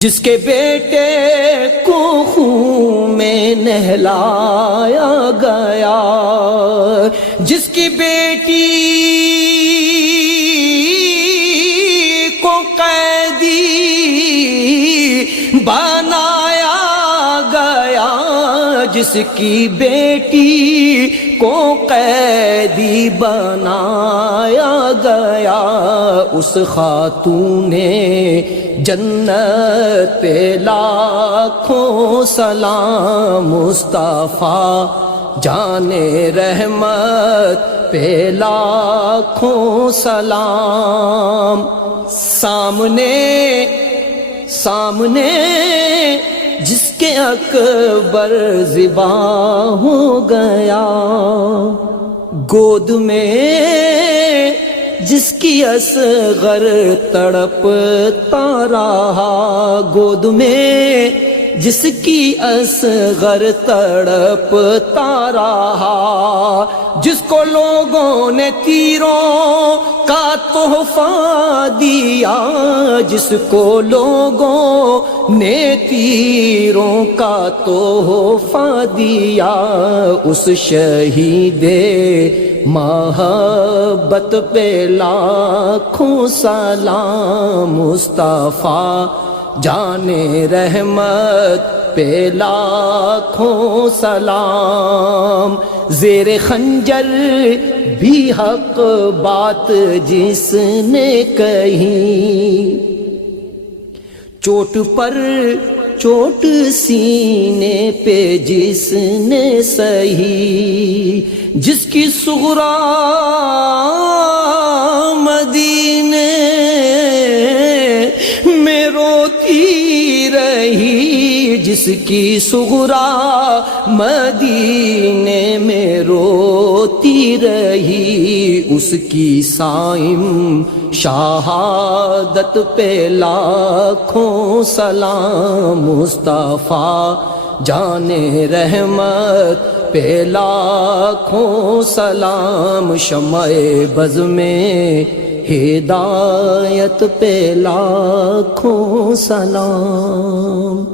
جس کے بیٹے کو خون میں نہلایا گیا، جس کی بیٹی کو قیدی بنایا گیا، جس کی بیٹی کو قیدی بنایا گیا، اس خاتون جنت پہ لاکھوں سلام، مصطفیٰ جان رحمت پہ لاکھوں سلام۔ سامنے جس کے اکبر ذبح ہو گیا، گود میں جس کی اصغر تڑپتا رہا، گود میں جس کی اصغر تڑپتا رہا، جس کو لوگوں نے تیروں کا تحفہ دیا، جس کو لوگوں نے تیروں کا تحفہ دیا، اس شہید محبت پہ لاکھوں سلام، مصطفیٰ جان رحمت پہ لاکھوں سلام۔ زیر خنجر بھی حق بات جس نے کہی، چوٹ پر چوٹ سینے پہ جس نے سہی، جس کی صغرا مدینے میں روتی رہی، جس کی صغرا مدینے میں روتی رہی، اس کی صائم شہادت پہ لاکھوں سلام، مصطفیٰ جان رحمت پہ لاکھوں سلام، شمع بز میں ہدایت پہ لاکھوں سلام۔